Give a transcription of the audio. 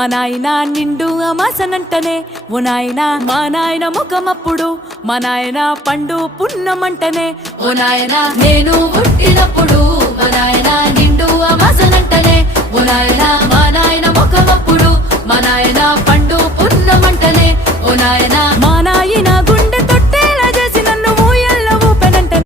మా నాయన నిండు అమాసనంటనే ఓ నాయన మా నాయన ముఖమప్పుడు మా నాయన పండు పున్నమంటనే ఓ నాయన నేను పుట్టినప్పుడు మా నాయన నిండు అమాసనంటనే ఓ నాయన మా నాయన ముఖమప్పుడు మా నాయన పండు పున్నమంటనే ఓ నాయన మా నాయన గుండె